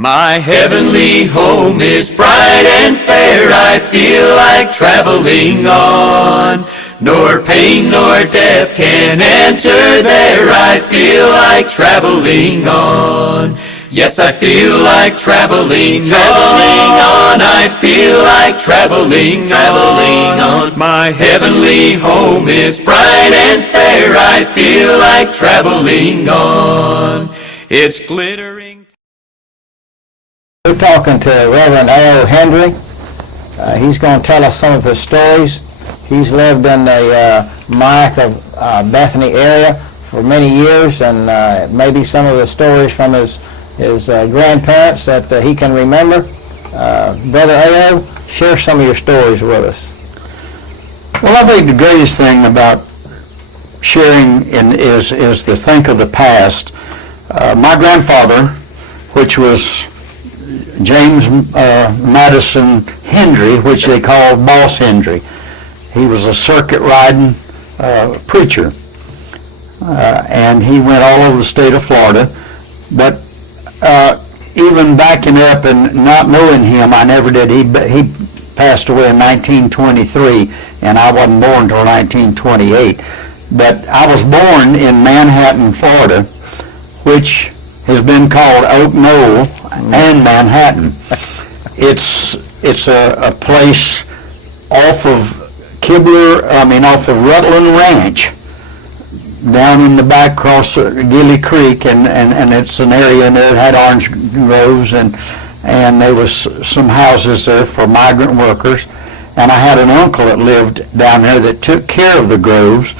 My heavenly home is bright and fair, I feel like traveling on. Nor pain nor death can enter there, I feel like traveling on. Yes, I feel like traveling on. I feel like traveling on. My heavenly home is bright and fair, I feel like traveling on. It's glittering. We're talking to Reverend AO Hendry. He's going to tell us some of his stories. He's lived in the Myakka, Bethany area for many years, and maybe some of the stories from his grandparents that he can remember. Brother AO, share some of your stories with us. Well, I think the greatest thing about sharing is to think of the past. My grandfather, which was James Madison Hendry, which they called Boss Hendry. He was a circuit riding preacher, and he went all over the state of Florida. But even backing up and not knowing him, I never did. He passed away in 1923, and I wasn't born until 1928. But I was born in Manhattan, Florida, which has been called Oak Knoll and Manhattan. It's a place off of Rutland Ranch, down in the back across Gilly Creek, and it's an area that had orange groves, and there was some houses there for migrant workers, and I had an uncle that lived down there that took care of the groves,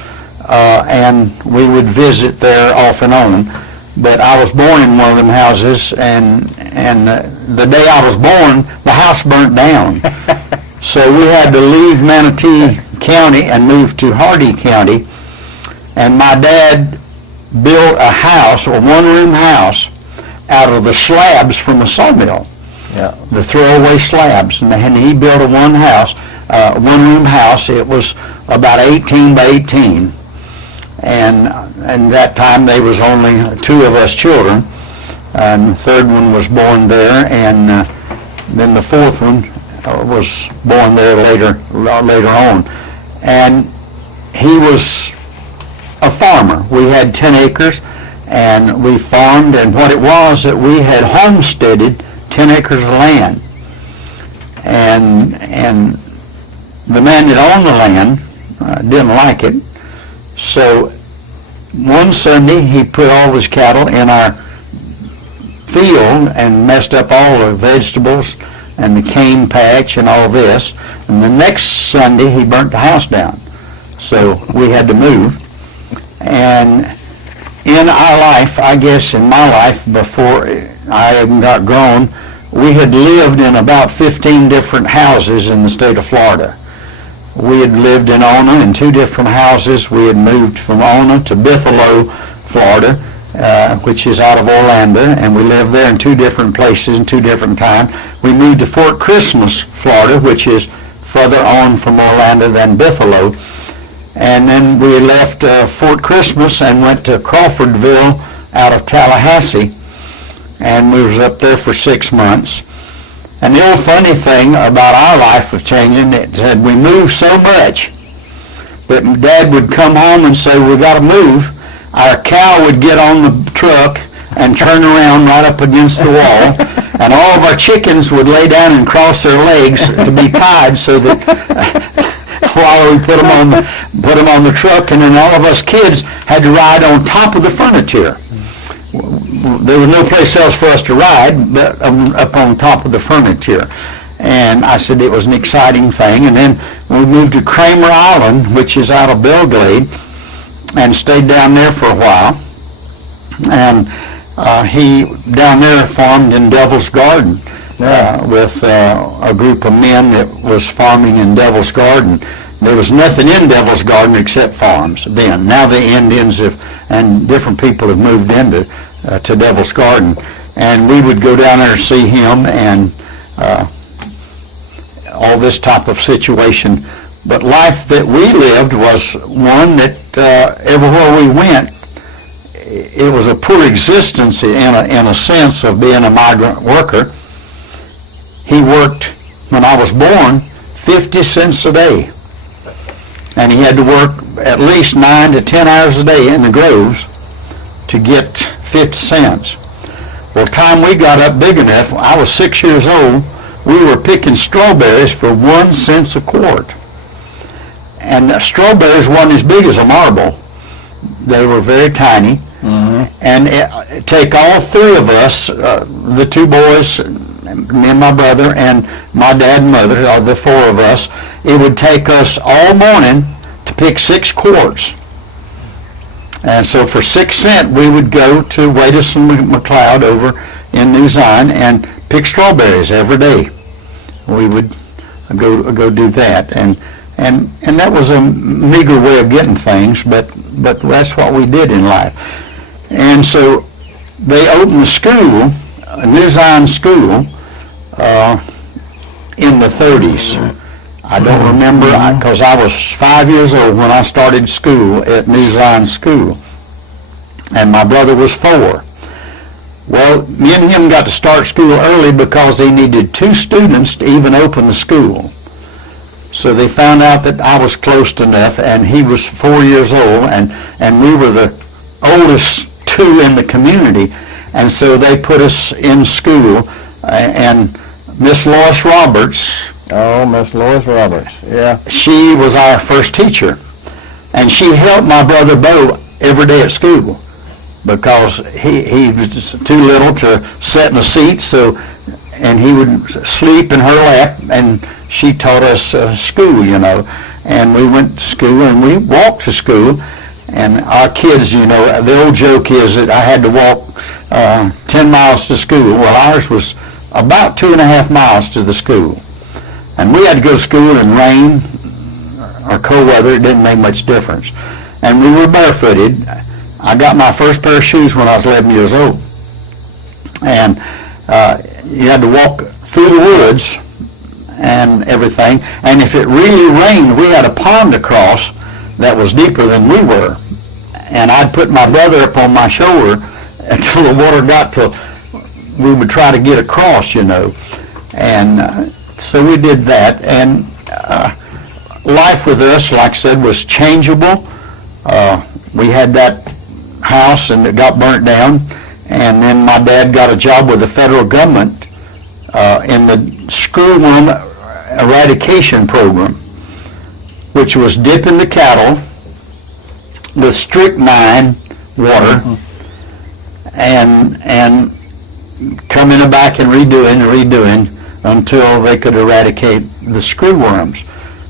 and we would visit there off and on. But I was born in one of them houses, and the day I was born, the house burnt down. So we had to leave Manatee County and move to Hardy County. And my dad built a house, a one-room house, out of the slabs from a sawmill, the throwaway slabs. And he built a one-room house. It was about 18 by 18. And that time there was only two of us children, and the third one was born there, and then the fourth one was born there later on. And he was a farmer. We had 10 acres, and we farmed, and what it was that we had homesteaded 10 acres of land, and the man that owned the land didn't like it. So one Sunday he put all his cattle in our field and messed up all the vegetables and the cane patch and all this. And the next Sunday he burnt the house down. So we had to move. And in our life, I guess in my life before I even got grown, we had lived in about 15 different houses in the state of Florida. We had lived in Ona in two different houses. We had moved from Ona to Buffalo, Florida, which is out of Orlando, and we lived there in two different places in two different times. We moved to Fort Christmas, Florida, which is further on from Orlando than Buffalo. And then we left Fort Christmas and went to Crawfordville out of Tallahassee, and we was up there for 6 months. And the old funny thing about our life of changing, it said we moved so much that Dad would come home and say, we got to move. Our cow would get on the truck and turn around right up against the wall, and all of our chickens would lay down and cross their legs to be tied so that while we put them on the truck, and then all of us kids had to ride on top of the furniture. There was no place else for us to ride but up on top of the furniture. And I said it was an exciting thing. And then we moved to Kramer Island, which is out of Belglade, and stayed down there for a while. And he down there farmed in Devil's Garden with a group of men that was farming in Devil's Garden. There was nothing in Devil's Garden except farms then. Now the Indians and different people have moved into to Devil's Garden, and we would go down there and see him and all this type of situation. But life that we lived was one that everywhere we went, it was a poor existence in a sense of being a migrant worker. He worked, when I was born, 50 cents a day. And he had to work at least 9 to 10 hours a day in the groves to get 50 cents. Well, time we got up big enough, I was 6 years old, we were picking strawberries for 1 cent a quart. And the strawberries weren't as big as a marble. They were very tiny. Mm-hmm. And take all three of us, the two boys, me and my brother, and my dad and mother, the four of us, it would take us all morning to pick 6 quarts. And so for 6 cents, we would go to Wadis and McLeod over in New Zion and pick strawberries every day. We would go do that. And that was a meager way of getting things, but that's what we did in life. And so they opened the school, New Zion School, in the 30s. I don't remember, because I was 5 years old when I started school at New Zion School, and my brother was 4. Well, me and him got to start school early because they needed 2 students to even open the school. So they found out that I was close enough, and he was 4 years old, and we were the oldest 2 in the community, and so they put us in school, and Miss Lois Roberts. Oh, Miss Lois Roberts, yeah. She was our first teacher, and she helped my brother Bo every day at school because he was too little to sit in a seat, and he would sleep in her lap, and she taught us school, and we went to school, and we walked to school, and our kids, the old joke is that I had to walk 10 miles to school. Well, ours was about 2.5 miles to the school. And we had to go to school in rain or cold weather. It didn't make much difference. And we were barefooted. I got my first pair of shoes when I was 11 years old. And you had to walk through the woods and everything. And if it really rained, we had a pond to cross that was deeper than we were. And I'd put my brother up on my shoulder until the water got to, we would try to get across, And so we did that. And life with us, like I said, was changeable. We had that house and it got burnt down. And then my dad got a job with the federal government in the screwworm eradication program, which was dipping the cattle with strychnine water, and coming back and redoing until they could eradicate the screwworms.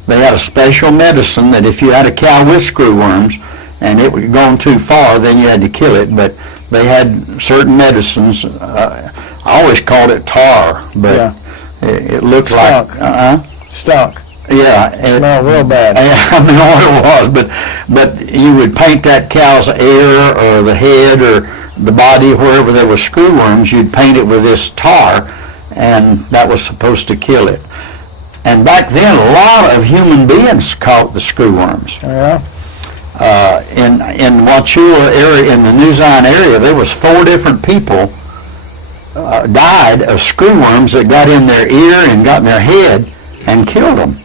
They had a special medicine that if you had a cow with screwworms and it was going too far, then you had to kill it. But they had certain medicines. I always called it tar, but it looked Stunk. like Stunk. Yeah, it smelled real bad. I don't know what it was, but you would paint that cow's ear or the head or the body, wherever there were screwworms, you'd paint it with this tar, and that was supposed to kill it. And back then, a lot of human beings caught the screwworms. Yeah. In Wauchula area, in the New Zion area, there was 4 different people died of screwworms that got in their ear and got in their head and killed them.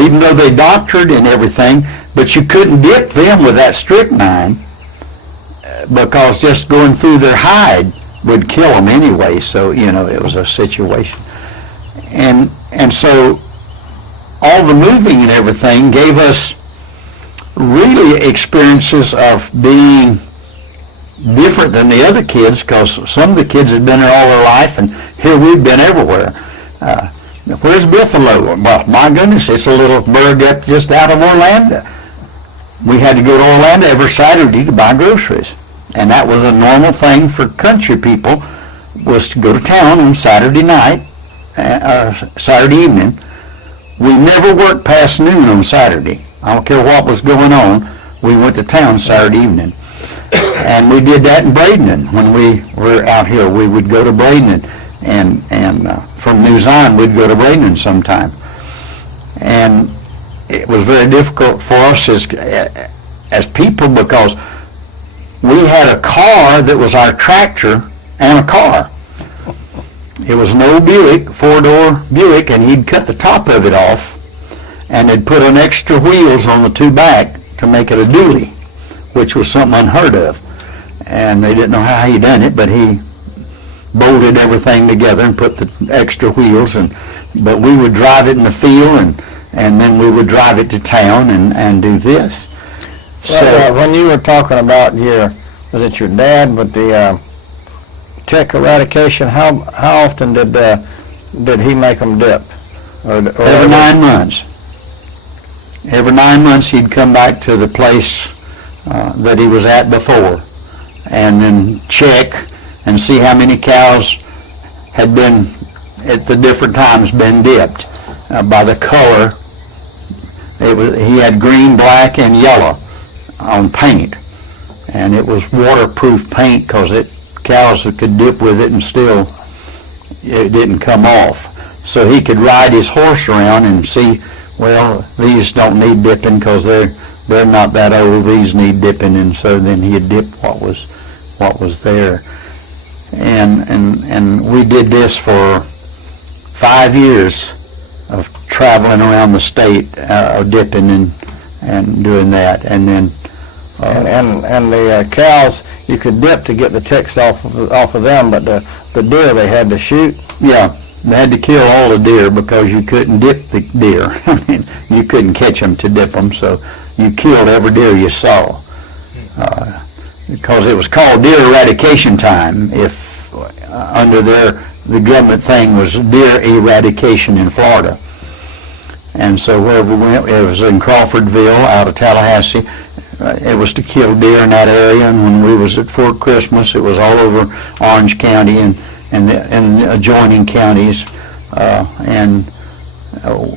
Even though they doctored and everything, but you couldn't dip them with that strychnine because just going through their hide would kill them anyway. So, it was a situation. And so all the moving and everything gave us really experiences of being different than the other kids, because some of the kids had been there all their life, and here we'd been everywhere. Where's Buffalo? Well, my goodness, it's a little burg up just out of Orlando. We had to go to Orlando every Saturday to buy groceries. And that was a normal thing for country people, was to go to town on Saturday night, Saturday evening. We never worked past noon on Saturday. I don't care what was going on. We went to town Saturday evening. And we did that in Bradenton. When we were out here, we would go to Bradenton. And from New Zion, we'd go to Bradenton sometime. And it was very difficult for us as people, because we had a car that was our tractor and a car. It was an old Buick, four-door Buick, and he'd cut the top of it off and had put an extra wheels on the two back to make it a dually, which was something unheard of. And they didn't know how he done it, but he bolted everything together and put the extra wheels. But we would drive it in the field, and then we would drive it to town and do this. Well, when you were talking about was it your dad with the tick eradication? How often did he make them dip? Every 9 months. Every 9 months he'd come back to the place that he was at before, and then check and see how many cows had been at the different times been dipped by the color. He had green, black, and yellow on paint, and it was waterproof paint because cows that could dip with it and still it didn't come off. So he could ride his horse around and see, well, these don't need dipping because they're not that old. These need dipping, and so then he'd dip what was there. And we did this for 5 years of traveling around the state, of dipping and doing that, and then and the cows you could dip to get the ticks off of them, but the deer they had to shoot. Yeah, they had to kill all the deer because you couldn't dip the deer. I mean, you couldn't catch them to dip them, so you killed every deer you saw. Because it was called deer eradication time. If under the government thing was deer eradication in Florida. And so wherever we went, it was in Crawfordville, out of Tallahassee. It was to kill deer in that area, and when we was at Fort Christmas, it was all over Orange County and the adjoining counties. And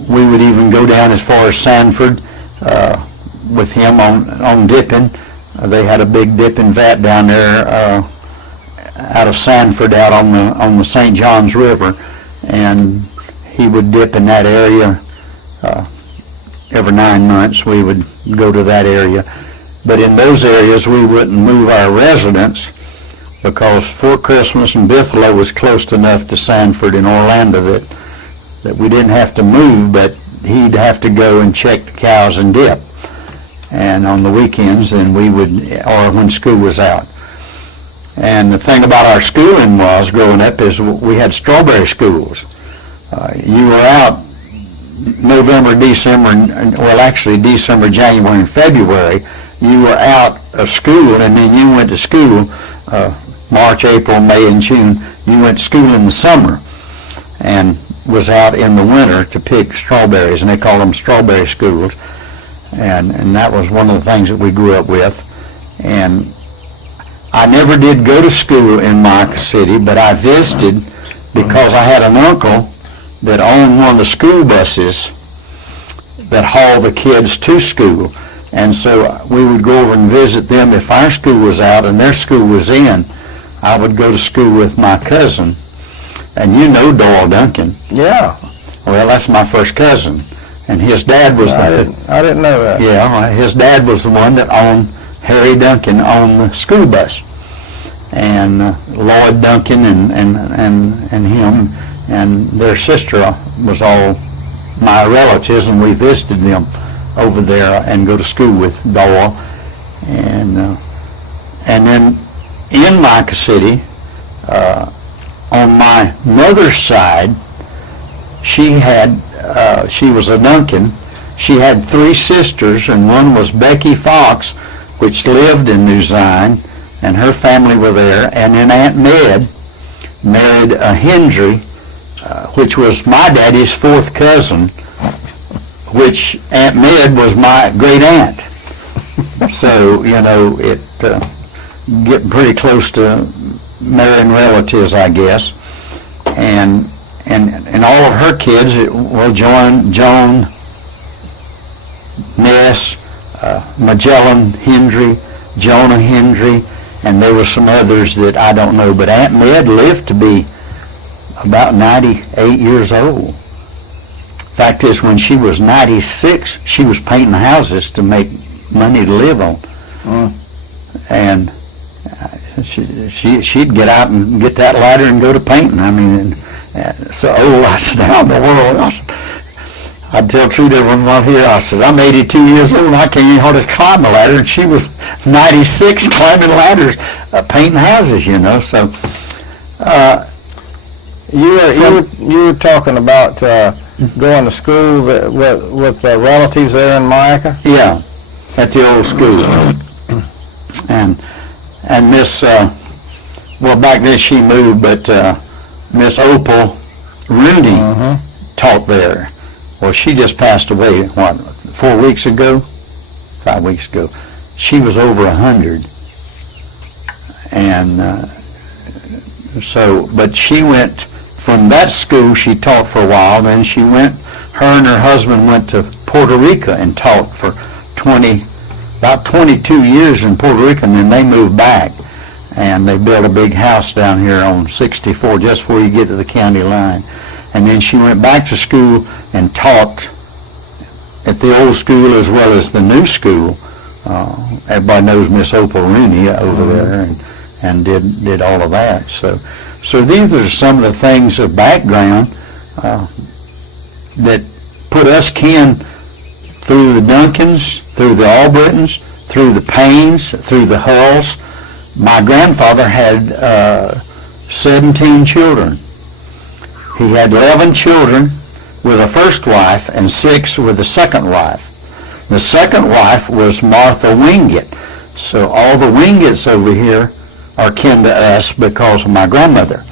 we would even go down as far as Sanford with him on dipping. They had a big dipping vat down there out of Sanford, out on the St. Johns River, and he would dip in that area. Every 9 months we would go to that area. But in those areas we wouldn't move our residence because Fort Christmas and Buffalo was close enough to Sanford and Orlando that we didn't have to move, but he'd have to go and check the cows and dip. And on the weekends, then we would, or when school was out. And the thing about our schooling was, growing up, is we had strawberry schools. You were out November, December, well, actually December, January, and February. You were out of school, and then you went to school March, April, May, and June. You went to school in the summer and was out in the winter to pick strawberries, and they called them strawberry schools. And that was one of the things that we grew up with. And I never did go to school in Myakka City, but I visited because I had an uncle that owned one of the school buses that hauled the kids to school. And so we would go over and visit them if our school was out and their school was in. I would go to school with my cousin. And you know Doyle Duncan. Yeah. Well, that's my first cousin. And his dad was I didn't know that. Yeah, his dad was the one that owned, Harry Duncan owned the school bus. And Lloyd Duncan and him and their sister was all my relatives, and we visited them over there and go to school with Doyle. And then in Myakka City, on my mother's side, she was a Duncan. She had 3 sisters, and one was Becky Fox, which lived in New Zion, and her family were there. And then Aunt Ned married a Hendry, which was my daddy's 4th cousin, which Aunt Ned was my great aunt. So, you know, it getting pretty close to marrying relatives, I guess. And all of her kids, Joan, Ness, Magellan Hendry, Jonah Hendry, and there were some others that I don't know. But Aunt Ned lived to be about 98 years old. Fact is, when she was 96, she was painting houses to make money to live on. And she'd get out and get that ladder and go to painting. I mean, so I said, how in the world? I'd tell Trudy everyone out here, I said, I'm 82 years old and I can't even hardly climb a ladder, and she was 96 climbing ladders, painting houses, you know. So you were talking about going to school with relatives there in Myakka? Yeah, at the old school. And Miss, well, back then she moved, but Miss Opal Rooney taught there. Well, she just passed away, 4 weeks ago? 5 weeks ago. She was over 100. And but she went from that school, she taught for a while, then her and her husband went to Puerto Rico and taught for about 22 years in Puerto Rico, and then they moved back. And they built a big house down here on 64, just before you get to the county line. And then she went back to school and taught at the old school as well as the new school. Everybody knows Miss Opal Rooney over there, and did all of that. So these are some of the things of background that put us kin through the Duncans, through the Albritons, through the Paynes, through the Hulls. My grandfather had 17 children. He had 11 children with a first wife and 6 with the second wife. The second wife was Martha Wingate. So all the Wingates over here are kin to us because of my grandmother.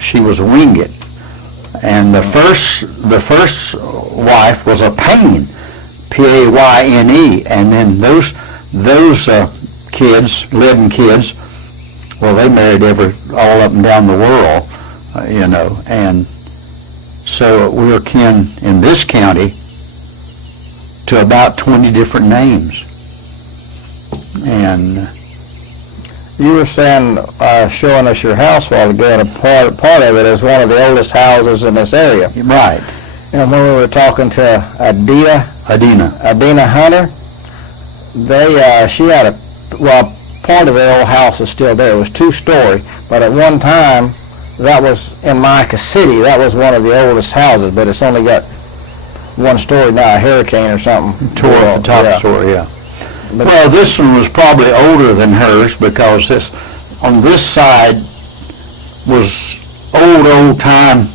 She was a Wingate. And the first wife was a Payne, P-A-Y-N-E. And then those kids, 11 kids, well, they married all up and down the world, you know. And so we're kin in this county to about 20 different names. And you were saying, showing us your house a while ago, and part of it is one of the oldest houses in this area. Right. And when we were talking to Adina Hunter, she had part of the old house is still there. It was 2-story, but at one time, that was in Myakka City. That was one of the oldest houses, but it's only got 1 story now. A hurricane or something tore off the top story. Yeah. But well, this one was probably older than hers because on this side was old time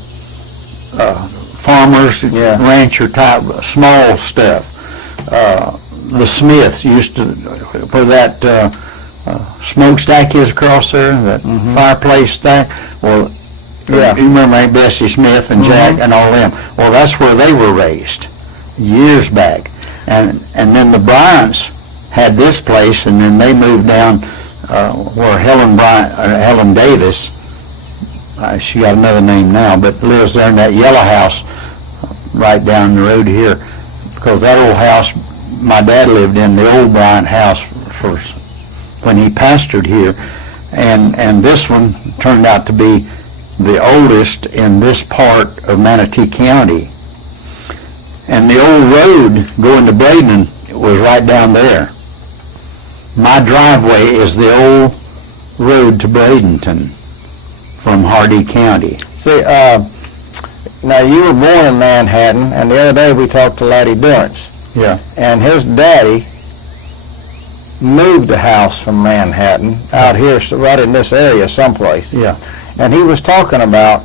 farmers, rancher type, small stuff. The Smiths used to, where that smokestack is across there, that fireplace stack. Well, you remember Aunt Bessie Smith and Jack and all them. Well, that's where they were raised years back. And then the Bryants had this place, and then they moved down where Helen Davis, she got another name now, but lives there in that yellow house right down the road here. Because that old house my dad lived in, the old Bryant house when he pastored here, and this one turned out to be the oldest in this part of Manatee County. And the old road going to Braden was right down there. My driveway is the old road to Bradenton from Hardee County. See, now you were born in Manhattan, and the other day we talked to Laddie Durrance. Yeah. And his daddy moved the house from Manhattan out here, right in this area someplace. Yeah. And he was talking about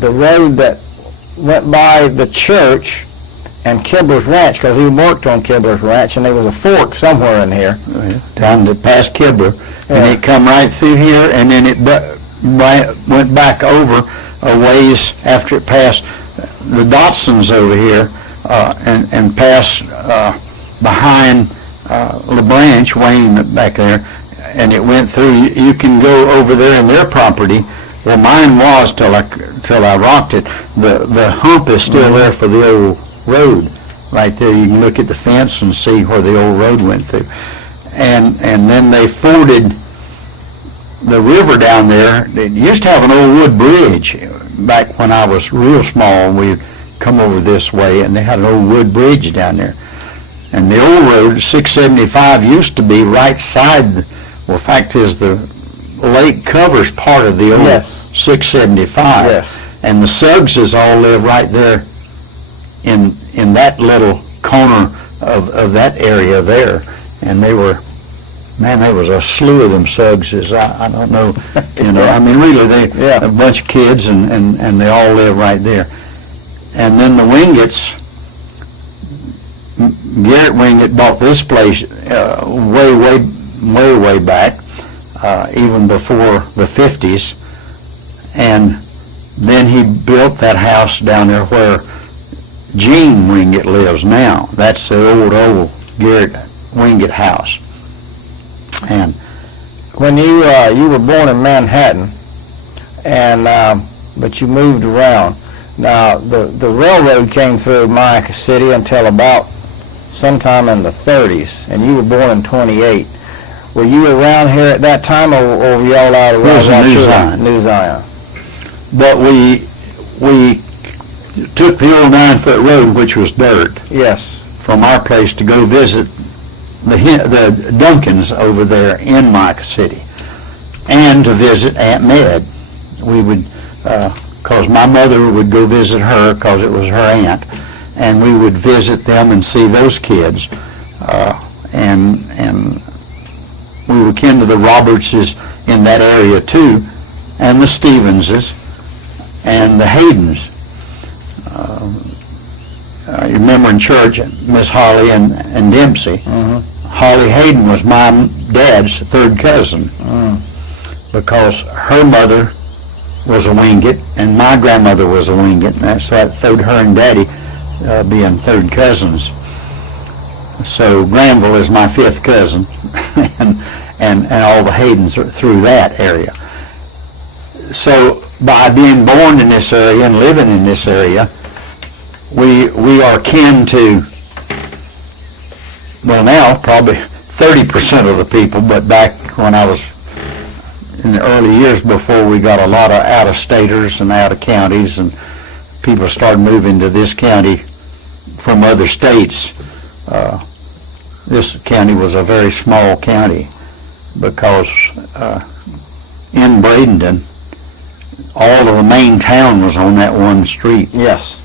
the road that went by the church and Kibler's Ranch, because he worked on Kibler's Ranch, and there was a fork somewhere in here. Down to past Kibler. And it come right through here, and then it went back over a ways after it passed the Dotsons over here, and passed behind LaBranch, Wayne back there, and it went through. You can go over there in their property. Well, mine was till I rocked it. The hump is still there for the old road. Right there, you can look at the fence and see where the old road went through. And then they forded the river down there. They used to have an old wood bridge back when I was real small, and we'd come over this way, and they had an old wood bridge down there. And the old road, 675, used to be right side Well, fact is, the lake covers part of the old Yes. 675. Yes. And the Suggses all live right there in that little corner of that area there. And they were, man, there was a slew of them Suggses. I don't know, I mean, really, Yeah. a bunch of kids, and they all live right there. And then the Wingets, Garrett Wingett bought this place way back, even before the 50s. And then he built that house down there where Gene Wingett lives now. That's the old Garrett Wingett house. And When you were born in Manhattan, and but you moved around. Now the railroad came through Myakka City until about sometime in the 30s, and you were born in 28. Were you around here at that time, or were you all out around was in New Zion. New Zion? but we took the old 9-foot road, which was dirt, Yes. from our place to go visit the Duncans over there in Myakka City, and to visit Aunt Med. We would, because my mother would go visit her because it was her aunt, and we would visit them and see those kids, and we were kin to the Robertses in that area too, and the Stevenses, and the Haydens. You remember in church, Miss Holly and Dempsey. Mm-hmm. Holly Hayden was my dad's third cousin, because her mother was a Wingett and my grandmother was a Wingett, and so that throwed her and Daddy being third cousins. So Granville is my fifth cousin, and all the Haydens are through that area. So by being born in this area and living in this area, we are kin to, well, now probably 30% of the people, but back when I was in the early years before we got a lot of out-of-staters and out-of-counties, and people started moving to this county from other states. This county was a very small county because in Bradenton, all of the main town was on that one street. Yes.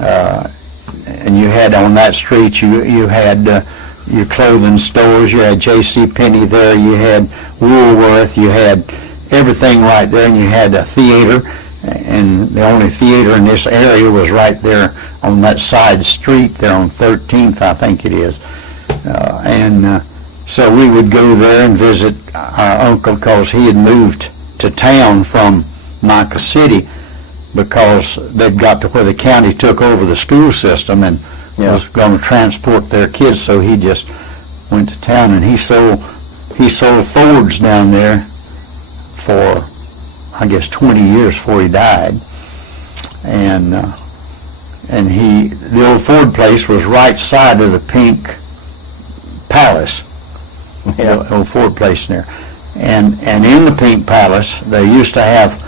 And you had on that street, you had your clothing stores, you had J.C. Penney there, you had Woolworth, you had everything right there, and you had a theater, and the only theater in this area was right there on that side street there on 13th, I think it is. So we would go there and visit our uncle because he had moved to town from Myakka City, because they'd got to where the county took over the school system and was going to transport their kids, so he just went to town, and he sold Fords down there for, I guess, 20 years before he died. And the old Ford place was right side of the Pink Palace, the old Ford place there. And in the Pink Palace, they used to have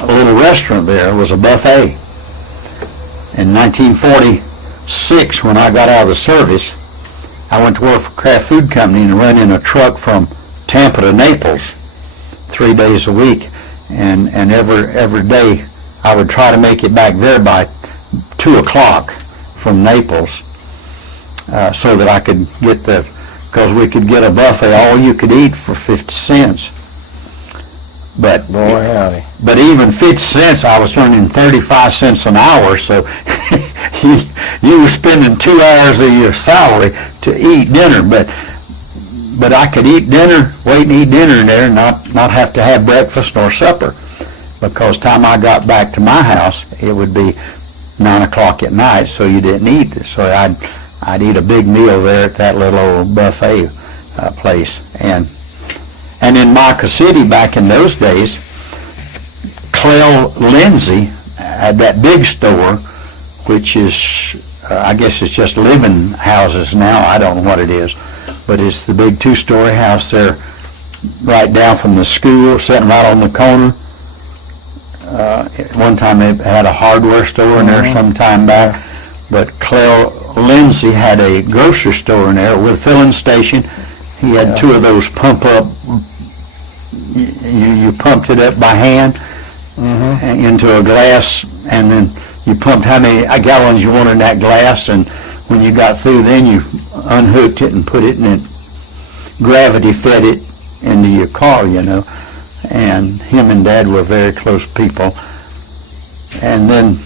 a little restaurant there. It was a buffet. In 1946, when I got out of the service, I went to work for Kraft Food Company and ran in a truck from Tampa to Naples 3 days a week. And every day I would try to make it back there by 2 o'clock from Naples, so that I could get because we could get a buffet all you could eat for 50 cents. But Boy, howdy. But even 50 cents, I was earning 35 cents an hour, so you were spending 2 hours of your salary to eat dinner. But I could eat dinner, wait and eat dinner in there, and not have to have breakfast nor supper, because time I got back to my house, it would be 9 o'clock at night, so you didn't eat. So I'd eat a big meal there at that little old buffet place. And in Myakka City back in those days, Clell Lindsay had that big store, which is, I guess it's just living houses now. I don't know what it is, but it's the big 2-story house there, right down from the school, sitting right on the corner. At one time they had a hardware store in there some time back, but Clell Lindsay had a grocery store in there with a filling station He had two of those pump up. You pumped it up by hand into a glass, and then you pumped how many gallons you wanted in that glass, and when you got through, then you unhooked it and put it in it. Gravity fed it into your car, you know. And him and Dad were very close people. And then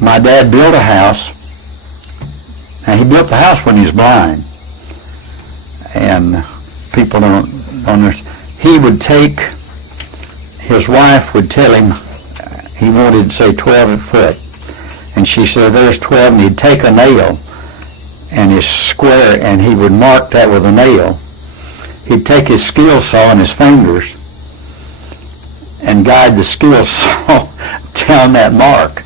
my dad built a house, and he built the house when he was blind. And people don't understand. He would take, his wife would tell him, he wanted, say, 12 foot. And she said, there's 12, and he'd take a nail and his square, and he would mark that with a nail. He'd take his skill saw in his fingers and guide the skill saw down that mark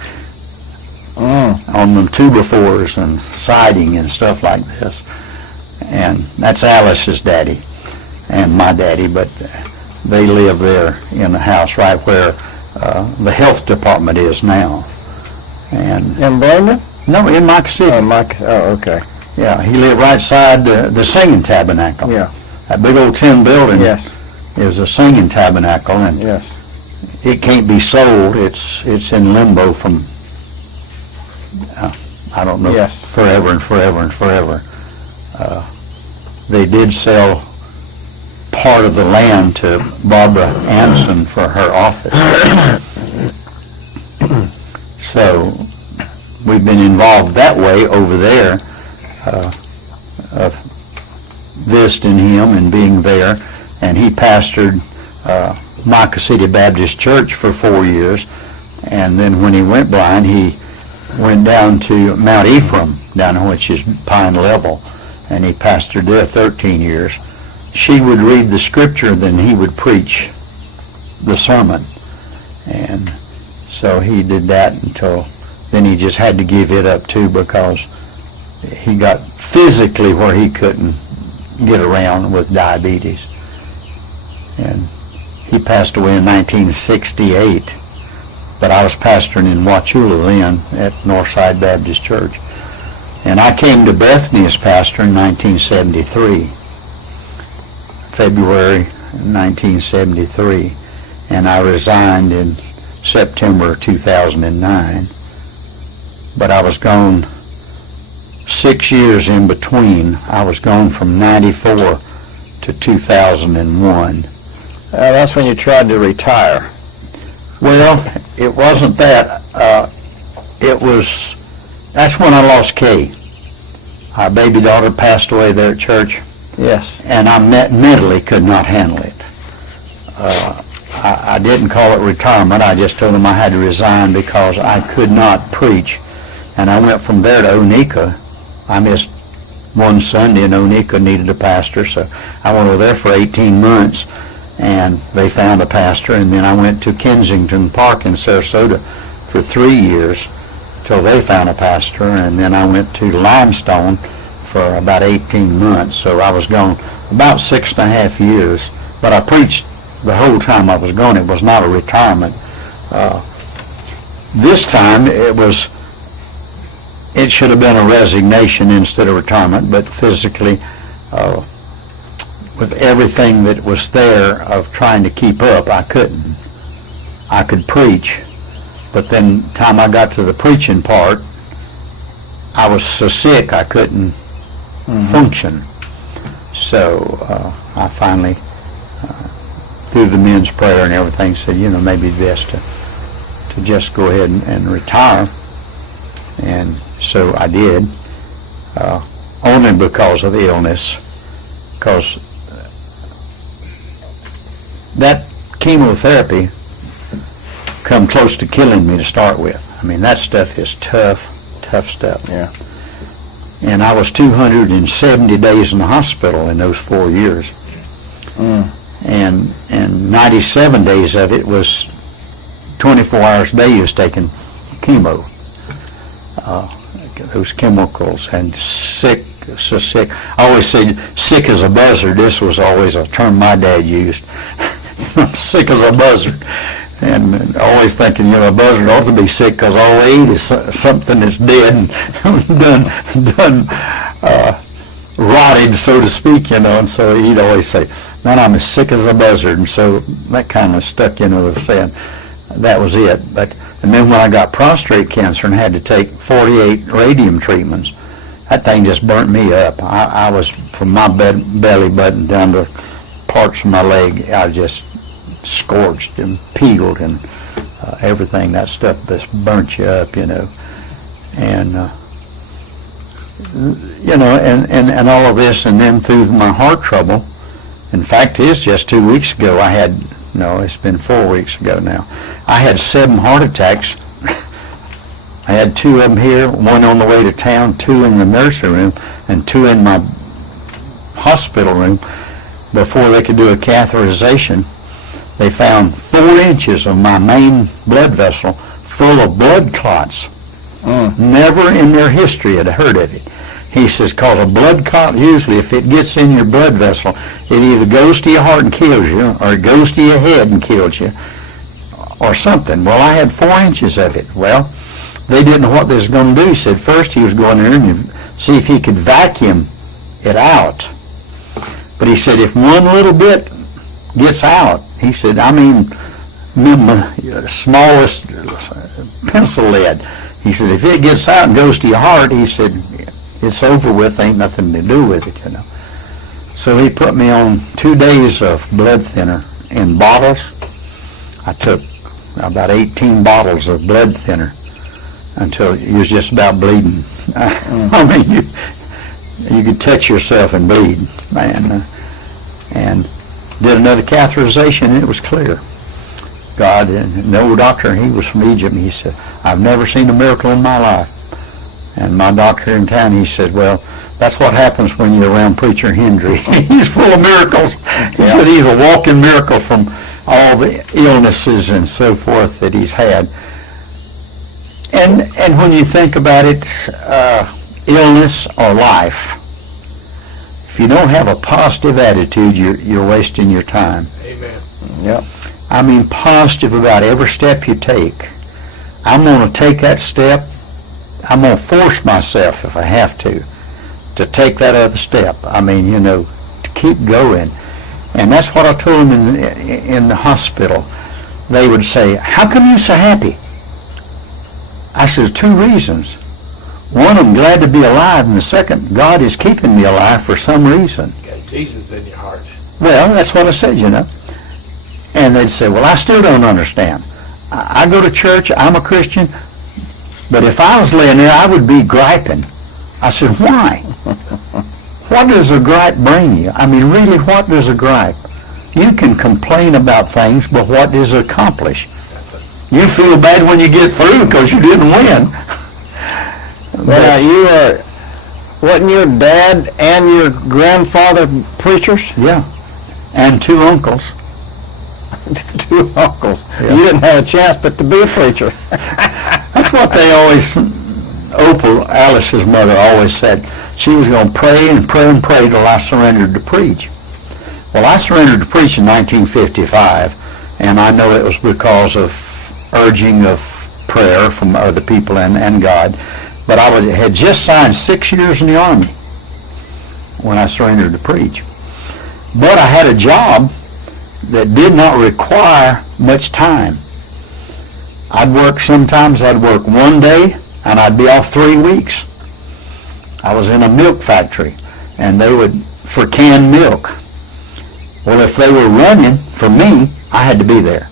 on the 2x4s and siding and stuff like this. And that's Alice's daddy and my daddy, but they live there in the house right where the health department is now. And In Blaine? no, in Myakka City. Oh, okay. Yeah, he lived right side the singing tabernacle. Yeah. That big old tin building Yes. is a singing tabernacle, and Yes. it can't be sold. It's in limbo from, I don't know, Yes. forever and forever and forever. They did sell part of the land to Barbara Anson for her office. So we've been involved that way over there, visiting him and being there. And he pastored Myakka City Baptist Church for 4 years. And then when he went blind, he went down to Mount Ephraim, down which is Pine Level, and he pastored there 13 years. She would read the scripture, then he would preach the sermon. And so he did that until then. He just had to give it up too, because he got physically where he couldn't get around with diabetes. And he passed away in 1968, but I was pastoring in Wauchula then at Northside Baptist Church. And I came to Bethany as pastor in 1973, February 1973, and I resigned in September 2009. But I was gone 6 years in between. I was gone from 94 to 2001. That's when you tried to retire. Well, it wasn't that. That's when I lost Kay. Our baby daughter passed away there at church, Yes. and I mentally could not handle it. I didn't call it retirement. I just told them I had to resign because I could not preach. And I went from there to Onika. I missed one Sunday, and Onika needed a pastor, so I went over there for 18 months, and they found a pastor. And then I went to Kensington Park in Sarasota for 3 years till they found a pastor, and then I went to Limestone for about 18 months. So I was gone about 6.5 years, but I preached the whole time I was gone. It was not a retirement. This time it should have been a resignation instead of retirement, but physically, with everything that was there of trying to keep up, I couldn't. I could preach, but then the time I got to the preaching part, I was so sick I couldn't function. So I finally, through the men's prayer and everything, said, maybe it's best to just go ahead and retire. And so I did, only because of illness, because that chemotherapy come close to killing me to start with. I mean, that stuff is tough stuff. Yeah. And I was 270 days in the hospital in those 4 years. And 97 days of it was 24 hours a day you was taking chemo. Those chemicals, and sick, so sick. I always say sick as a buzzard. This was always a term my dad used. Sick as a buzzard. And always thinking, a buzzard ought to be sick because all they eat is something that's dead and done rotted, so to speak, and so he'd always say, man, I'm as sick as a buzzard, and so that kind of stuck, of saying that was it. And then when I got prostate cancer and had to take 48 radium treatments, that thing just burnt me up. I was, from my belly button down to parts of my leg, I was just scorched and peeled and everything. That stuff just burnt you up, and and all of this, and then through my heart trouble. In fact, it's just 2 weeks ago it's been 4 weeks ago now. I had 7 heart attacks. I had 2 of them here, 1 on the way to town, 2 in the nursery room, and 2 in my hospital room before they could do a catheterization. They found 4 inches of my main blood vessel full of blood clots. Never in their history had heard of it. He says, cause a blood clot, usually if it gets in your blood vessel, it either goes to your heart and kills you, or it goes to your head and kills you, or something. Well, I had 4 inches of it. Well, they didn't know what they was going to do. He said first he was going there and see if he could vacuum it out. But he said if one little bit gets out, he said, smallest pencil lead. He said, if it gets out and goes to your heart, he said, it's over with, ain't nothing to do with it, So he put me on 2 days of blood thinner in bottles. I took about 18 bottles of blood thinner until you was just about bleeding. You could touch yourself and bleed, man. And did another catheterization, and it was clear. God, and the old doctor, he was from Egypt, and he said, I've never seen a miracle in my life. And my doctor in town, he said, well, that's what happens when you're around Preacher Hendry. He's full of miracles. He said he's a walking miracle from all the illnesses and so forth that he's had. And when you think about it, illness or life, if you don't have a positive attitude, you're wasting your time. Amen. Yep. Positive about every step you take. I'm going to take that step. I'm going to force myself, if I have to take that other step. To keep going. And that's what I told them in the hospital. They would say, how come you're so happy? I said, 2 reasons. One, I'm glad to be alive, and the second, God is keeping me alive for some reason. You got Jesus in your heart. Well, that's what I said, And they'd say, well, I still don't understand. I go to church, I'm a Christian, but if I was laying there, I would be griping. I said, why? What does a gripe bring you? Really, what does a gripe? You can complain about things, but what does it accomplish? You feel bad when you get through because you didn't win. Well, wasn't your dad and your grandfather preachers? Yeah, and 2 uncles. 2 uncles. Yeah. You didn't have a chance but to be a preacher. That's what they always, Opal, Alice's mother, always said. She was going to pray and pray and pray till I surrendered to preach. Well, I surrendered to preach in 1955, and I know it was because of urging of prayer from other people and God. But I had just signed 6 years in the Army when I surrendered to preach. But I had a job that did not require much time. Sometimes I'd work 1 day and I'd be off 3 weeks. I was in a milk factory and for canned milk. Well, if they were running for me, I had to be there.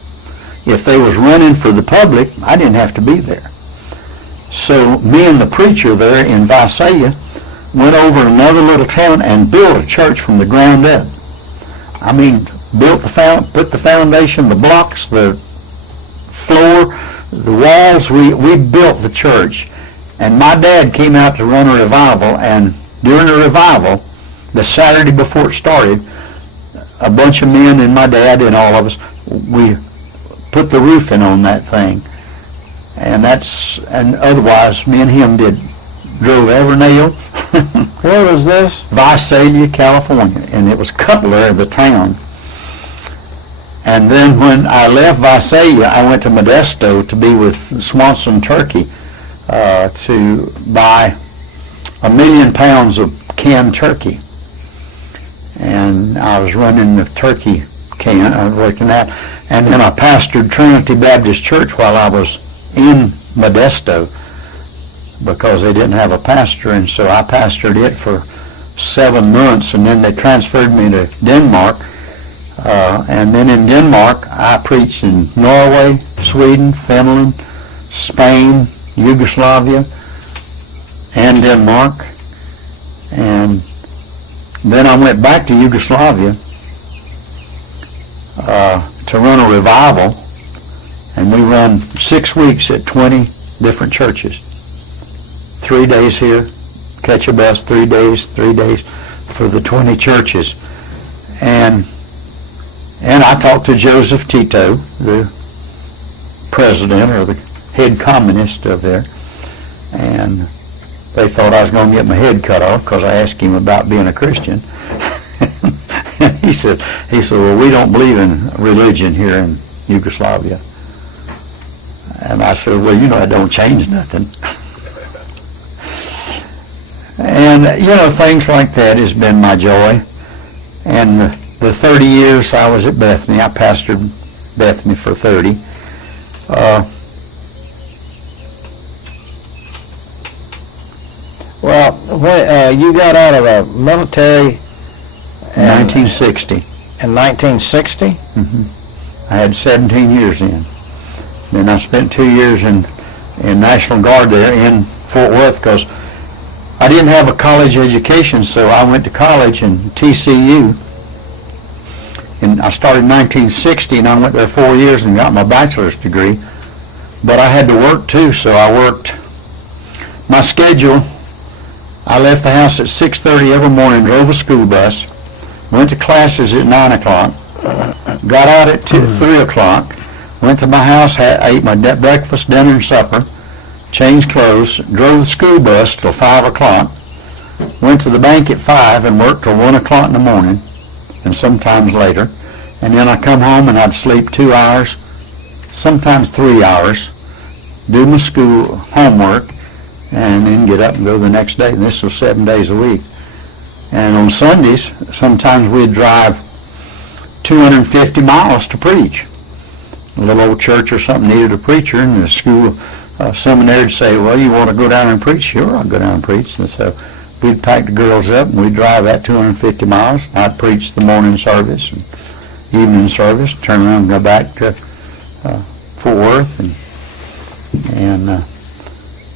If they was running for the public, I didn't have to be there. So me and the preacher there in Visalia went over to another little town and built a church from the ground up. Put the foundation, the blocks, the floor, the walls. We built the church. And my dad came out to run a revival, and during the revival, the Saturday before it started, a bunch of men and my dad and all of us, we put the roofing on that thing. And otherwise, me and him drove every nail. Where was this? Visalia, California, and it was Cutler, the town. And then when I left Visalia, I went to Modesto to be with Swanson Turkey to buy 1 million pounds of canned turkey. and I was running the turkey can, I was working that, and then I pastored Trinity Baptist Church while I was in Modesto, because they didn't have a pastor, and so I pastored it for 7 months, and then they transferred me to Denmark, and then in Denmark I preached in Norway, Sweden, Finland, Spain, Yugoslavia, and Denmark, and then I went back to Yugoslavia to run a revival, and we ran 6 weeks at 20 different churches. 3 days here, catch a bus, 3 days for the 20 churches. And I talked to Joseph Tito, the president or the head communist of there, and they thought I was going to get my head cut off because I asked him about being a Christian. And he said, well, we don't believe in religion here in Yugoslavia. And I said, well, that don't change nothing. And, things like that has been my joy. And the 30 years I was at Bethany, I pastored Bethany for 30. You got out of the military in 1960. In 1960? Mm-hmm. I had 17 years in. Then I spent 2 years in National Guard there in Fort Worth, because I didn't have a college education, so I went to college in TCU. And I started in 1960, and I went there 4 years and got my bachelor's degree. But I had to work too, so I worked. My schedule, I left the house at 6:30 every morning, drove a school bus, went to classes at 9 o'clock, got out at 3 o'clock, went to my house, ate my breakfast, dinner, and supper, changed clothes, drove the school bus till 5 o'clock, went to the bank at 5 and worked till 1 o'clock in the morning, and sometimes later. And then I come home and I'd sleep 2 hours, sometimes 3 hours, do my school homework, and then get up and go the next day. And this was 7 days a week. And on Sundays, sometimes we'd drive 250 miles to preach. A little old church or something needed a preacher, and the school seminary would say, well, you want to go down and preach? Sure, I'll go down and preach. And so we'd pack the girls up, and we'd drive that 250 miles. I'd preach the morning service and evening service, turn around and go back to Fort Worth. And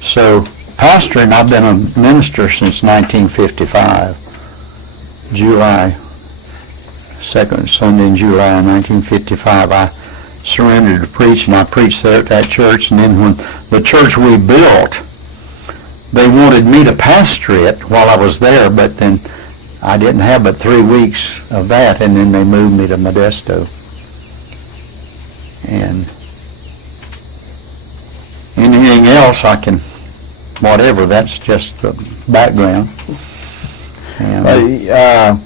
so pastoring, I've been a minister since 1955, July, second Sunday in July 1955. I surrendered to preach, and I preached there at that church. And then when the church we built, they wanted me to pastor it while I was there, but then I didn't have but 3 weeks of that, and then they moved me to Modesto. And anything else I can, whatever, that's just the background. And,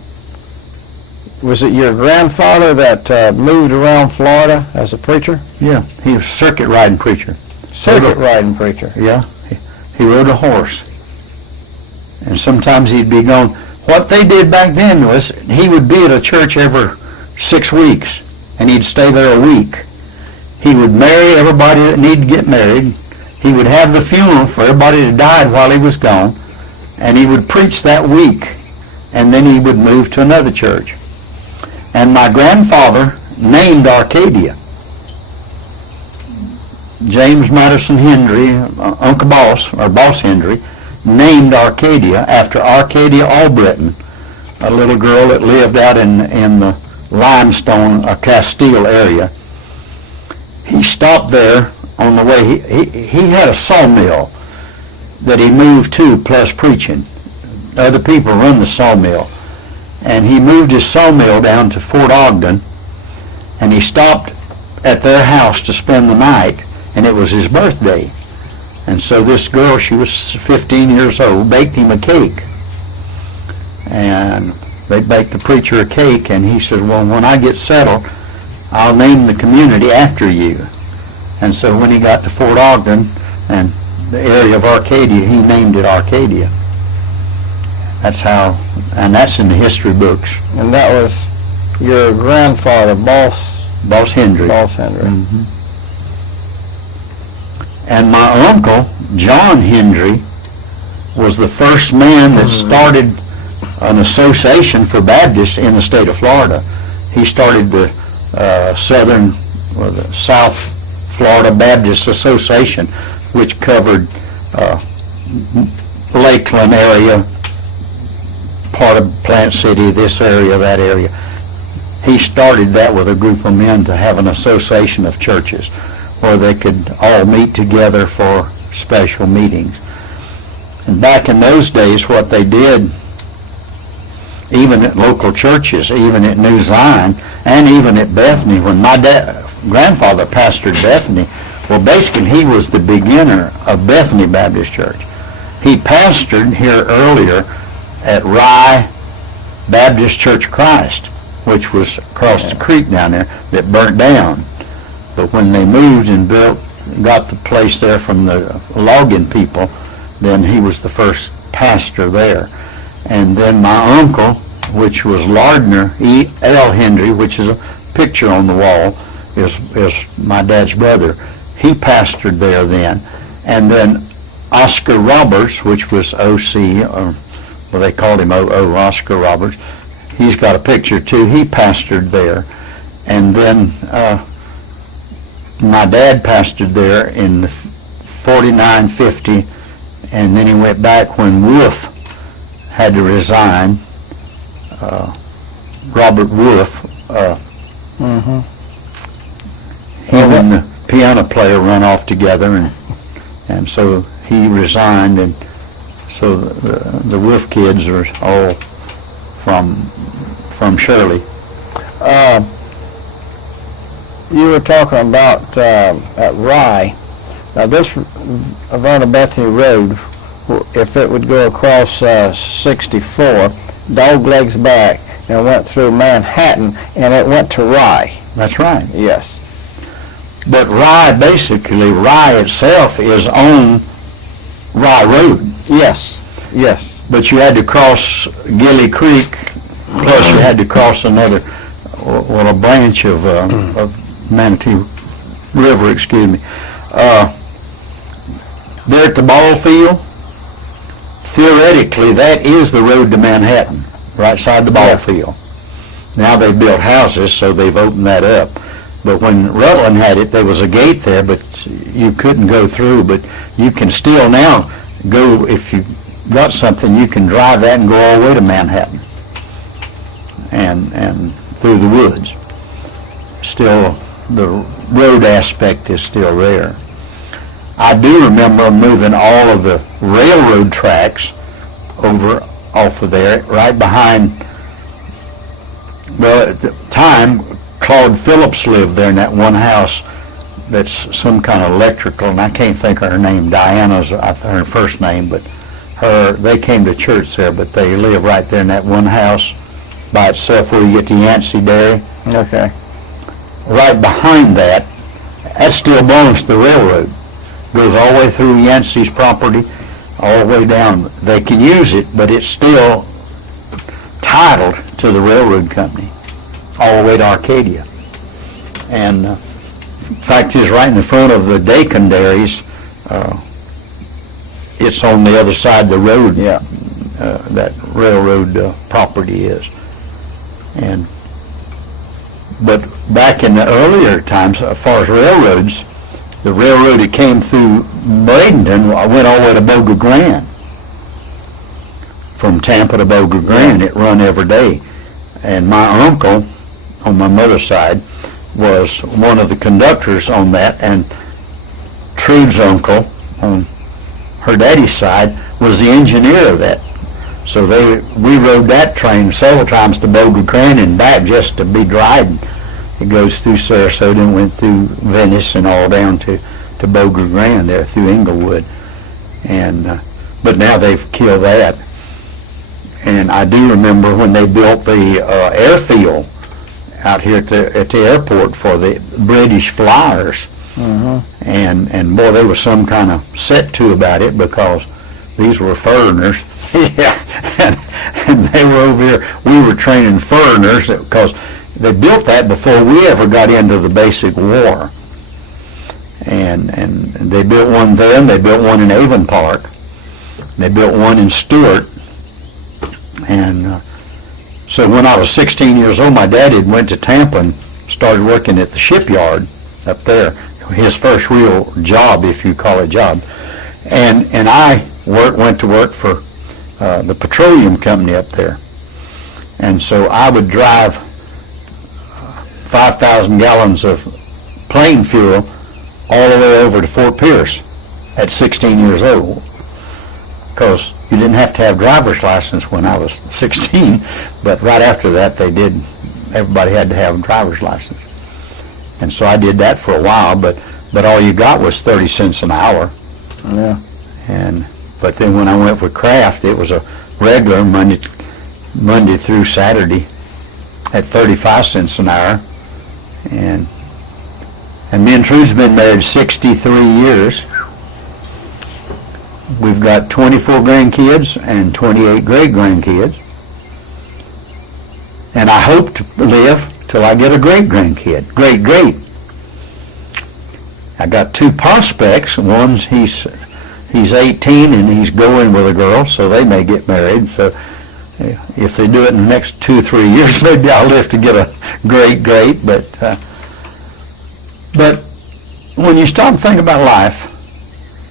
was it your grandfather that moved around Florida as a preacher? Yeah, he was a circuit riding preacher. Circuit riding preacher? Yeah, he rode a horse. And sometimes he'd be gone. What they did back then was he would be at a church every 6 weeks, and he'd stay there a week. He would marry everybody that needed to get married. He would have the funeral for everybody that died while he was gone, and he would preach that week, and then he would move to another church. And my grandfather named Arcadia. James Madison Hendry, Uncle Boss, or Boss Hendry, named Arcadia after Arcadia Albritton, a little girl that lived out in the limestone Castile area. He stopped there on the way. He had a sawmill that he moved to, plus preaching. Other people run the sawmill. And he moved his sawmill down to Fort Ogden, and he stopped at their house to spend the night, and it was his birthday. And so this girl, she was 15 years old, baked him a cake. And they baked the preacher a cake, and he said, well, when I get settled, I'll name the community after you. And so when he got to Fort Ogden and the area of Arcadia, he named it Arcadia. That's how, and that's in the history books. And that was your grandfather, Boss Hendry. Hendry. Mm-hmm. And my uncle, John Hendry, was the first man that started an association for Baptists in the state of Florida. He started the South Florida Baptist Association, which covered Lakeland area, part of Plant City, this area, that area. He started that with a group of men to have an association of churches where they could all meet together for special meetings. And back in those days, what they did, even at local churches, even at New Zion, and even at Bethany, when my grandfather pastored Bethany, well, basically he was the beginner of Bethany Baptist Church. He pastored here earlier at Rye Baptist Church of Christ, which was across the creek down there, that burnt down. But when they moved and got the place there from the logging people, then he was the first pastor there. And then my uncle, which was Lardner A.O. Hendry, which is a picture on the wall, is my dad's brother. He pastored there then. And then Oscar Roberts, which was O.C., or well, they called him O.O. Oscar Roberts. He's got a picture too. He pastored there. And then my dad pastored there in 49, 50, and then he went back when Wolf had to resign. Robert Wolf, him and the piano player run off together, and so he resigned, and so the Wolf kids are all from Shirley. You were talking about at Rye. Now this Verna Bethany Road, if it would go across 64, Doglegs back, and went through Manhattan, and it went to Rye. That's right. Yes. But Rye itself is on Rye Road. Yes. Yes. But you had to cross Gilly Creek, plus you had to cross another, well, a branch of Manatee River, excuse me. There at the ball field, theoretically, that is the road to Manhattan, right side the ball field. Now they've built houses, so they've opened that up. But when Rutland had it, there was a gate there, but you couldn't go through. But you can still now go, if you got something, you can drive that and go all the way to Manhattan and through the woods. Still, the road aspect is still there. I do remember moving all of the railroad tracks over off of there, right behind, well, at the time, Claude Phillips lived there in that one house that's some kind of electrical, and I can't think of her name. Diana's her first name, but they came to church there, but they live right there in that one house by itself where you get to Yancey Dairy. Okay. Right behind that still belongs to the railroad. Goes all the way through Yancey's property, all the way down. They can use it, but it's still titled to the railroad company, all the way to Arcadia. And fact is, right in the front of the Dakin dairies, it's on the other side of the road. Yeah. That railroad property is. But back in the earlier times, as far as railroads, the railroad that came through Bradenton went all the way to Boga Grande. From Tampa to Boga Grande, it run every day. And my uncle, on my mother's side, was one of the conductors on that, and Trude's uncle, on her daddy's side, was the engineer of that. So we rode that train several times to Boga Grande and back just to be driving. It goes through Sarasota and went through Venice and all down to Boga Grande there through Inglewood. And but now they've killed that. And I do remember when they built the airfield out here at the airport for the British flyers. Mm-hmm. And boy, there was some kind of set to about it because these were foreigners. Yeah. and they were over here. We were training foreigners because they built that before we ever got into the basic war. And they built one there, and they built one in Avon Park. They built one in Stewart. And so when I was 16 years old, my dad had went to Tampa and started working at the shipyard up there, his first real job, if you call it job. And I went to work for the petroleum company up there. And so I would drive 5,000 gallons of plane fuel all the way over to Fort Pierce at 16 years old, because you didn't have to have driver's license when I was 16, but right after that everybody had to have a driver's license. And so I did that for a while, but all you got was 30 cents an hour. Yeah. But then when I went with Kraft, it was a regular Monday through Saturday at 35 cents an hour. And me and Trude's been married 63 years. We've got 24 grandkids and 28 great-grandkids. And I hope to live till I get a great-grandkid. Great. I got two prospects. One's he's 18 and he's going with a girl, so they may get married. So if they do it in the next 2 or 3 years, maybe I'll live to get a great. But when you stop and think about life,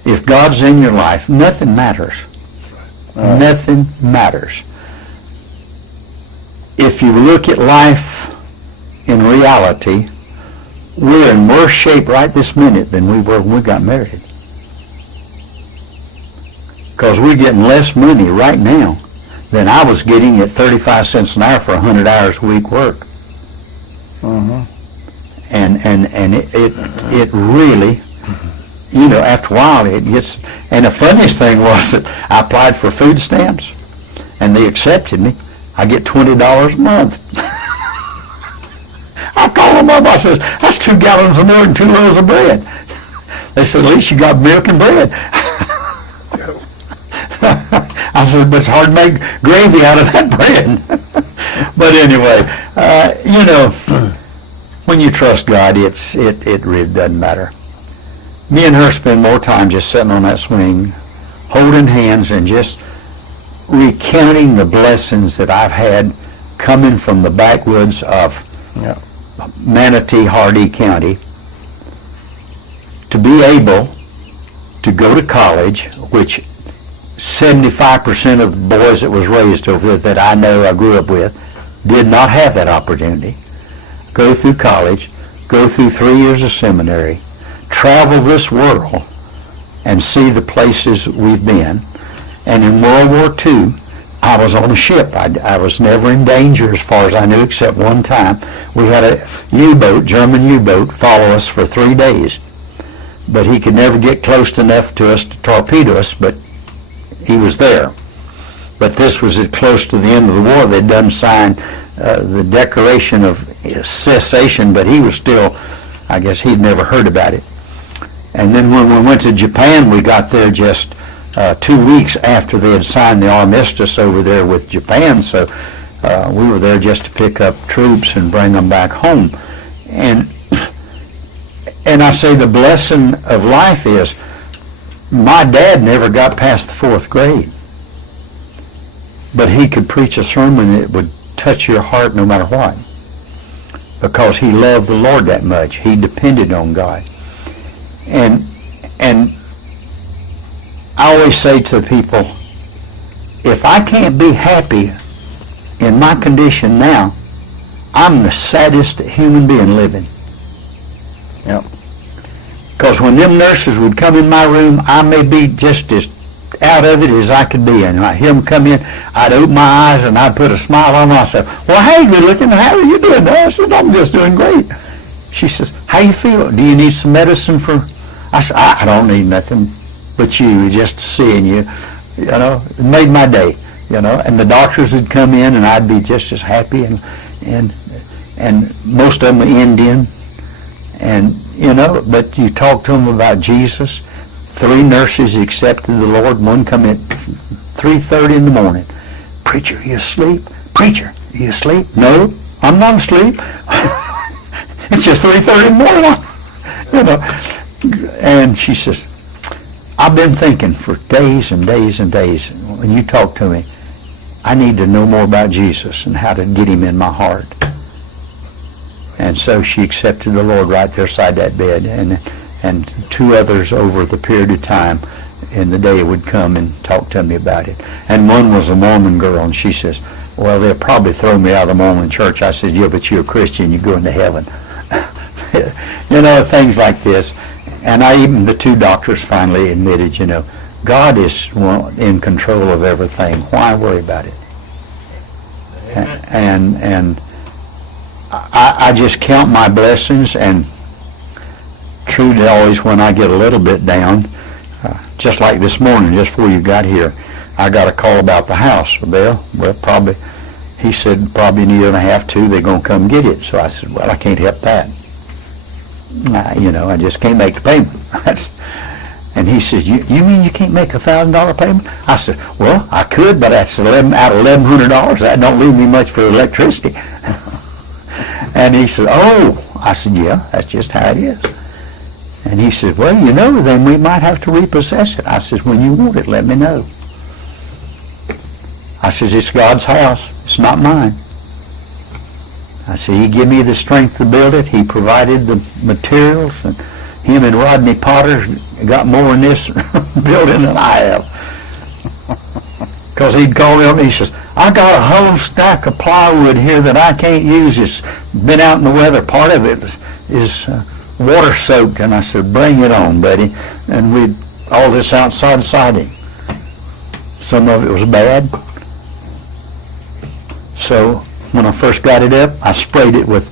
if God's in your life, nothing matters. Nothing matters. If you look at life in reality, we're in worse shape right this minute than we were when we got married. Because we're getting less money right now than I was getting at 35 cents an hour for 100 hours a week work. And it really, after a while it gets, and the funniest thing was that I applied for food stamps and they accepted me. I get $20 a month. I called them up, I said, that's 2 gallons of milk and 2 loaves of bread. They said, at least you got milk and bread. I said, but it's hard to make gravy out of that bread. But anyway, when you trust God, it really doesn't matter. Me and her spend more time just sitting on that swing, holding hands and just recounting the blessings that I've had coming from the backwoods of Manatee, Hardee County, to be able to go to college, which 75% of the boys that was raised over there that I know I grew up with did not have that opportunity. Go through college, go through 3 years of seminary, travel this world and see the places we've been. And in World War II, I was on a ship. I was never in danger as far as I knew, except one time. We had a U-boat, German U-boat, follow us for 3 days. But he could never get close enough to us to torpedo us, but he was there. But this was at close to the end of the war. They'd done sign the Declaration of Cessation, but he was still, I guess he'd never heard about it. And then when we went to Japan, we got there just 2 weeks after they had signed the armistice over there with Japan, so we were there just to pick up troops and bring them back home. And I say the blessing of life is, my dad never got past the 4th grade, but he could preach a sermon that would touch your heart no matter what, because he loved the Lord that much. He depended on God. And I always say to people, if I can't be happy in my condition now, I'm the saddest human being living. Because when them nurses would come in my room, I may be just as out of it as I could be. And I'd hear them come in, I'd open my eyes and I'd put a smile on myself. Well, hey, good looking, how are you doing? I said, I'm just doing great. She says, how you feel? Do you need some medicine for? I said, I don't need nothing but you, just seeing you. It made my day, And the doctors would come in and I'd be just as happy, and most of them are Indian. And, but you talk to them about Jesus. 3 nurses accepted the Lord. One come at 3:30 in the morning. preacher, you asleep? Preacher, you asleep? No, I'm not asleep. It's just 3:30 in the morning. You know. And she says, I've been thinking for days and days and days, when you talk to me, I need to know more about Jesus and how to get him in my heart. And so she accepted the Lord right there beside that bed, and two others over the period of time in the day would come and talk to me about it. And one was a Mormon girl, and she says, well, they'll probably throw me out of the Mormon church. I said, yeah, but you're a Christian, you're going to heaven. You know, things like this. And even the two doctors finally admitted, you know, God is in control of everything. Why worry about it? And I just count my blessings, and truly always when I get a little bit down, just like this morning, just before you got here, I got a call about the house. Well, probably, he said, probably in a year and a half, 2, they're going to come get it. So I said, well, I can't help that. You know, I just can't make the payment. And he said, you mean you can't make $1,000 payment? I said, well, I could, but that's out of $1,100. That don't leave me much for electricity. And he said, oh. I said, yeah, that's just how it is. And he said, well, you know, then we might have to repossess it. I said, when you want it, let me know. I said, it's God's house. It's not mine. I said, he gave me the strength to build it. He provided the materials, and him and Rodney Potter got more in this building than I have. Because he'd call me up and he says, I got a whole stack of plywood here that I can't use. It's been out in the weather. Part of it is water soaked. And I said, bring it on, buddy. And we'd all this outside siding. Some of it was bad. So when I first got it up, I sprayed it with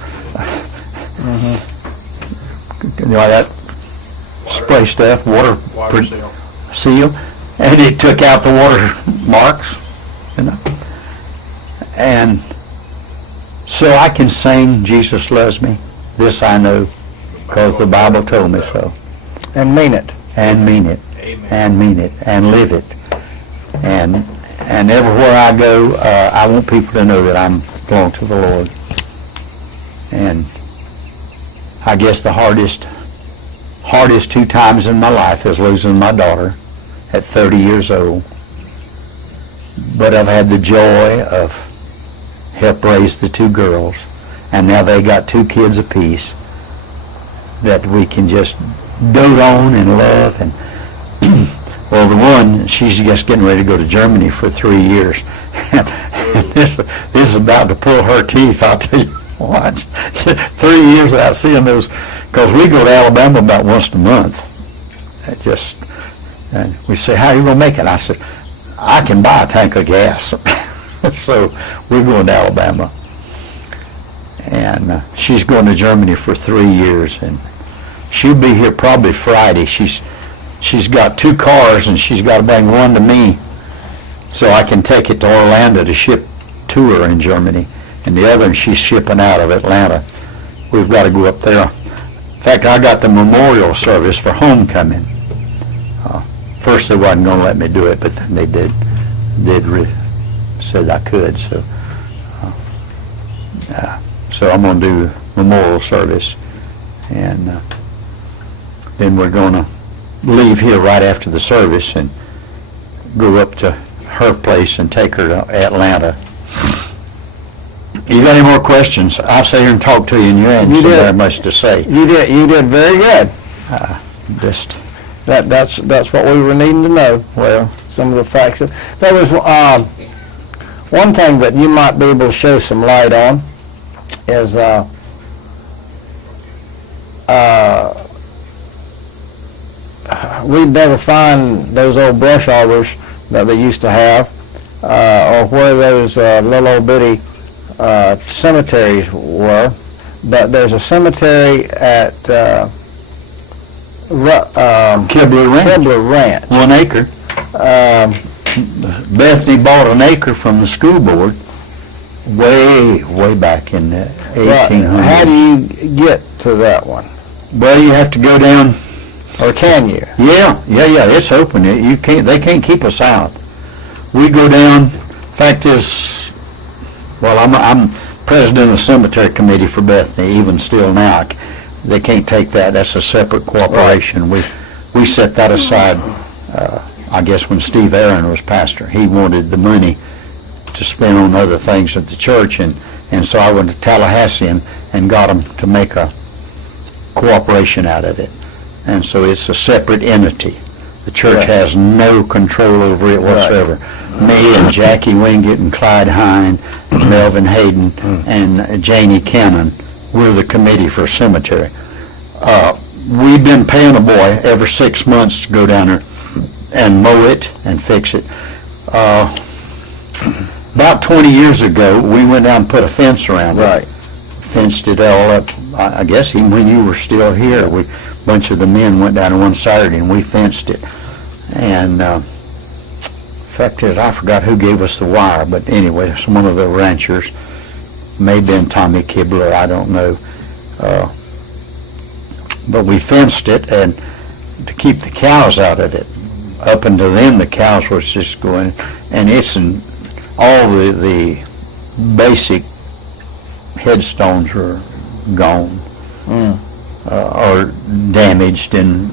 you know, that spray stuff, water seal, and it took out the water marks, you know. And so I can sing, Jesus loves me. This I know, because the Bible told me so. And mean it. And mean it. Amen. And mean it. And live it. And everywhere I go, I want people to know that I'm going to the Lord. And I guess the hardest 2 times in my life is losing my daughter at 30 years old. But I've had the joy of help raise the 2 girls, and now they got 2 kids apiece that we can just dote on and love. And well, the one, she's just getting ready to go to Germany for 3 years. And this is about to pull her teeth, I'll tell you what. 3 years without seeing those, because we go to Alabama about once a month. And we say, how are you going to make it? I said, I can buy a tank of gas. So we're going to Alabama. And she's going to Germany for 3 years, and she'll be here probably Friday. She's got 2 cars, and she's got to bring one to me so I can take it to Orlando to ship to her in Germany, and the other one she's shipping out of Atlanta. We've got to go up there. In fact, I got the memorial service for homecoming. First they wasn't going to let me do it, but then they said I could. So I'm going to do memorial service, and then we're going to leave here right after the service and go up to her place and take her to Atlanta. You got any more questions? I'll sit here and talk to you, and you ain't very much to say. You did very good. That's what we were needing to know. Well, some of the facts. There was one thing that you might be able to show some light on is we'd never find those old brush arbors that they used to have, or where those little old bitty cemeteries were. But there's a cemetery at Kibler Ranch. 1 acre. Bethany bought an acre from the school board way back in the 1800s. How do you get to that one? Well, you have to go down. Or can you? Yeah, it's open. They can't keep us out. We go down Fact is, well, I'm president of the cemetery committee for Bethany, even still now. They can't take that. That's a separate corporation. We set that aside, I guess, when Steve Aaron was pastor. He wanted the money to spend on other things at the church, and so I went to Tallahassee and got them to make a cooperation out of it. And so it's a separate entity. The church has no control over it whatsoever. Me and Jackie Wingate and Clyde Hine and Melvin Hayden and Janie Cannon, we're the committee for cemetery. We've been paying a boy every 6 months to go down there and mow it and fix it. About 20 years ago, we went down and put a fence around it. Fenced it all up. I guess even when you were still here, a bunch of the men went down one Saturday and we fenced it. And fact is, I forgot who gave us the wire, but anyway, it's one of the ranchers. May have been Tommy Kibler, I don't know. But we fenced it and to keep the cows out of it. Up until then, the cows was just going, and it's in all the basic headstones are gone or damaged, and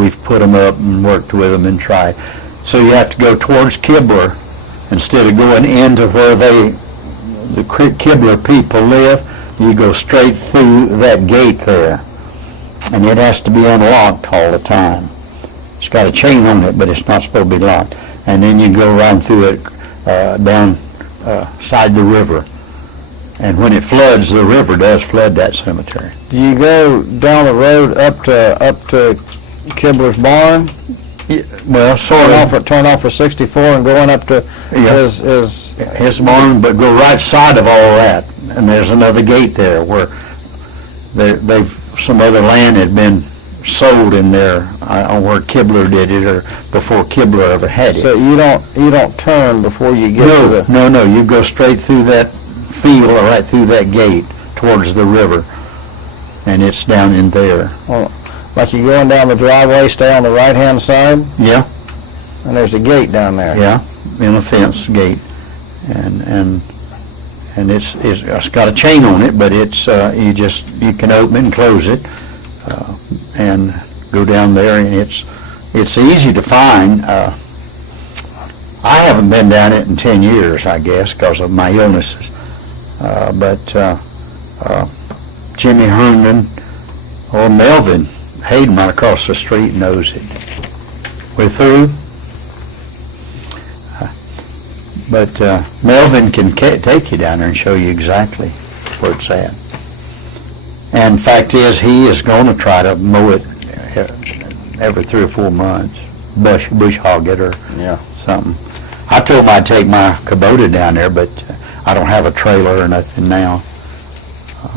we've put them up and worked with them and tried. So you have to go towards Kibler instead of going into where the Kibler people live. You go straight through that gate there, and it has to be unlocked all the time. It's got a chain on it, but it's not supposed to be locked. And then you go right through it down side the river. And when it floods, the river does flood that cemetery. Do you go down the road up to Kibler's barn? Yeah, well, sort of. Turn off at 64 and going up to his barn, but go right side of all that. And there's another gate there where some other land had been sold in there on where Kibler did it, or before Kibler ever had it. So you don't turn before you get to the... No, you go straight through that field or right through that gate towards the river, and it's down in there. Well, like you're going down the driveway, stay on the right-hand side? Yeah. And there's a gate down there? Yeah, in a fence gate. And it's got a chain on it, but it's you can open it and close it and go down there, and it's easy to find. I haven't been down it in 10 years, I guess, because of my illnesses. But Jimmy Herndon or Melvin Hayden right across the street knows it. We're through. But Melvin can take you down there and show you exactly where it's at. And the fact is, he is going to try to mow it every 3 or 4 months, bush hog it or something. I told him I'd take my Kubota down there, but I don't have a trailer or nothing now.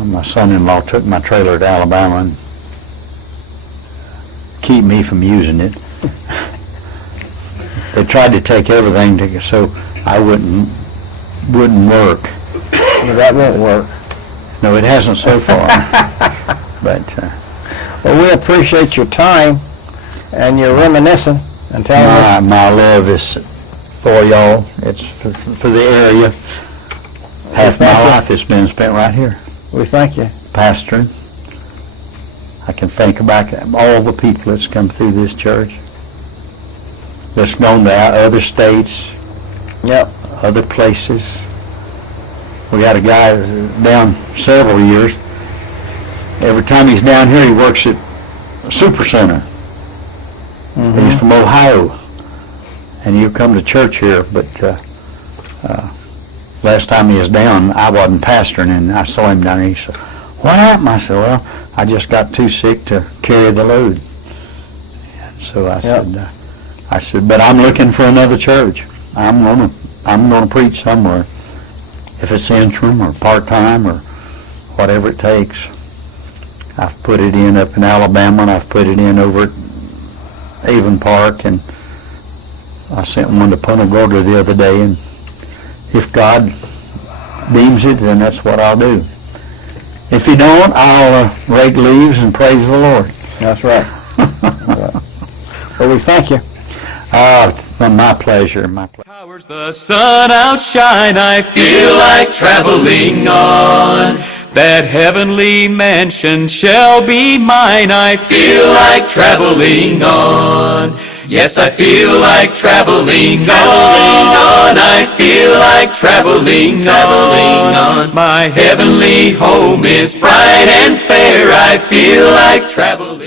My son-in-law took my trailer to Alabama and keep me from using it. They tried to take everything so I wouldn't work. Well, that won't work. No, it hasn't so far. But well, we appreciate your time and your reminiscing and telling us. My love is for y'all. It's for the area. Half my life has been spent right here. We thank you. Pastoring. I can think about all the people that's come through this church, that's gone to other states, other places. We got a guy that's down several years. Every time he's down here, he works at Super Center. He's from Ohio, and he'll come to church here, but last time he was down, I wasn't pastoring, and I saw him down there. He said, "What happened?" I said, "Well, I just got too sick to carry the load." And so I said, "But I'm looking for another church. I'm gonna preach somewhere, if it's interim or part-time or whatever it takes." I've put it in up in Alabama, and I've put it in over at Avon Park, and I sent one to Punta Gorda the other day, and if God deems it, then that's what I'll do. If he don't, I'll rake leaves and praise the Lord. That's right. Well, we thank you. Oh, it's my pleasure, my pleasure. Towers the sun outshine, I feel like traveling on. That heavenly mansion shall be mine, I feel like traveling on. Yes, I feel like traveling on. I feel like traveling on. My heavenly home is bright and fair, I feel like traveling.